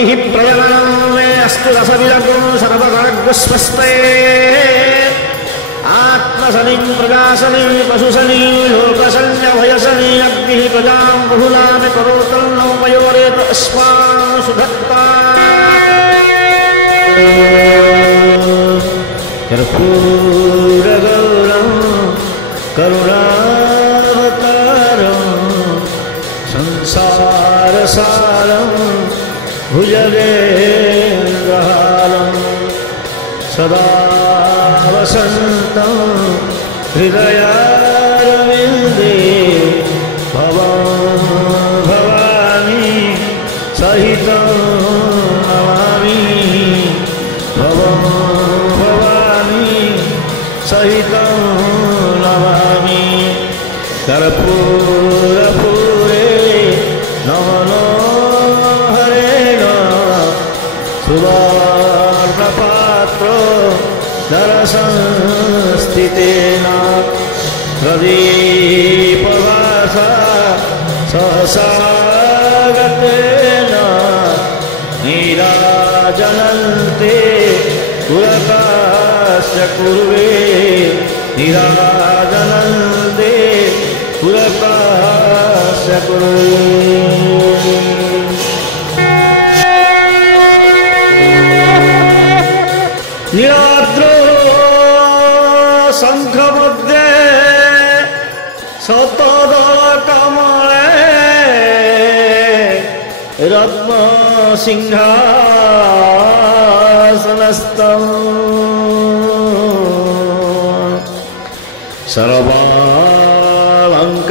अग्निः प्रज्वलनं मे अस्तु रसविलगो सर्वगणग्स्वस्ते आत्मसनिं प्रजासनि पशुसनि लोकसन्यभयसनि अग्निः प्रजां बहुलां करोतन्नो मयोरेत अस्मान् सुधत्ता कर्पूरगौरं करुणावतारं संसारसारं भुजगेन्द्रहारं सदा वसन्तं हृदयारविन्दे भवं भवानी सहितं नमामि भवं भवानी सहितं नमामि कर्पूरपूरे नमो हरेण सुवर्णपात्रो दरसंस्थितेन प्रदीपवासा सहसा गतेन नीराजनन्ते पुरतश्च कुर्वे नीराजनन्ते पुरतश्च कुर्वे नीलाद्रो शंखमुद्रे शतदलकमले रत्नसिंहासनस्थं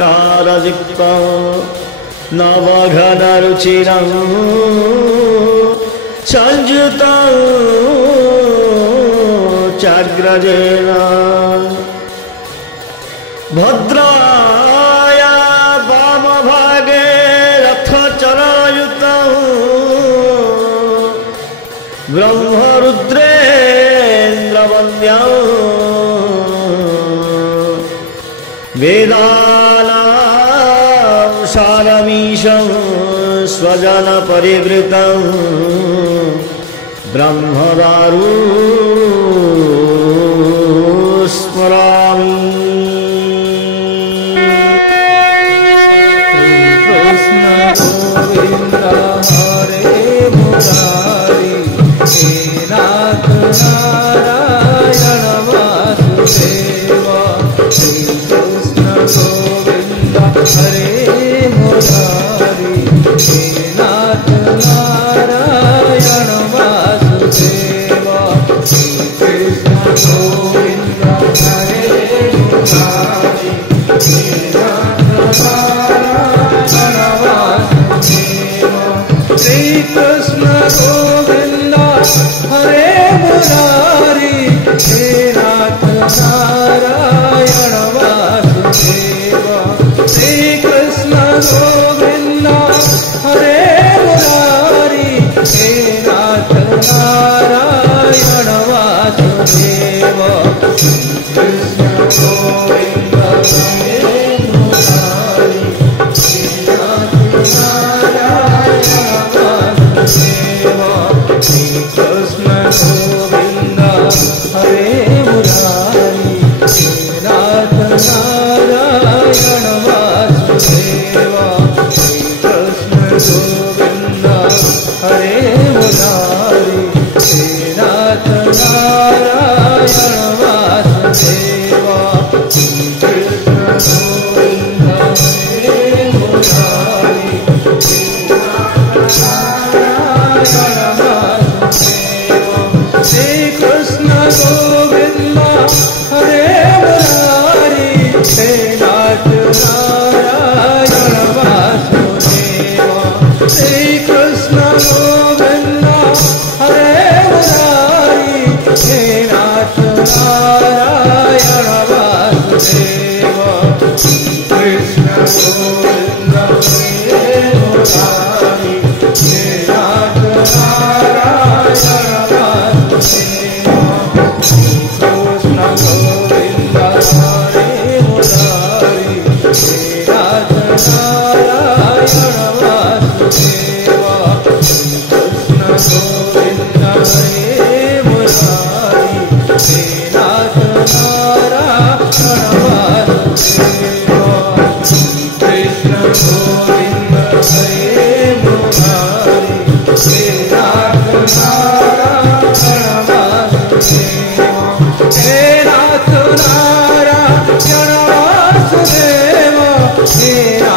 सर्वालङ्कारयुक्तं नवघनरुचिरं संयुतं चाग्रजेन भद्राया वामभागे रथचरणयुतं ब्रह्मरुद्रेन्द्रवन्द्यं वेदानां सारमीशं स्वजनपरिवृतं ब्रह्मदारू स्मरामि कृष्ण गोविंद हरे मुरारी हे नाथ नारायण वासुदेव श्री कृष्ण गोविंद हरे मुरारी हे नाथ नारायण वासुदेव श्री कृष्ण गोविंद हरे मुरारी हे नाथ नारायण वासुदेव श्री कृष्ण गोविंद हरे मुरारी हे नाथ नारायण वासुदेव श्री कृष्ण गोविंद हरे मुरारी हे नाथ नारायण वासुदेव श्री कृष्ण गोविंद हरे मुरारी हे नाथ नारायण वासुदेव श्री कृष्ण गोविंद हरे मुरारी हे नाथ नारायण वासुदेव श्री कृष्ण गोविंद हरे मुरारी हे नाथ नारायण वासुदेव श्री कृष्ण गोविंद हरे मुरारी हे नाथ नारायण वासुदेव श्री कृष्ण गोविंद हरे मुरारी हे नाथ नारायण वासुदेव श्री कृष्ण गोविंद हरे मुरारी हे नाथ नारायण वासुदेव श्री कृष्ण गोविंद हरे मुरारी हे नाथ नारायण वासुदेव श्री कृष्ण गोविंद हरे मुरारी हे नाथ नारायण वासुदेव श्री कृष्ण हे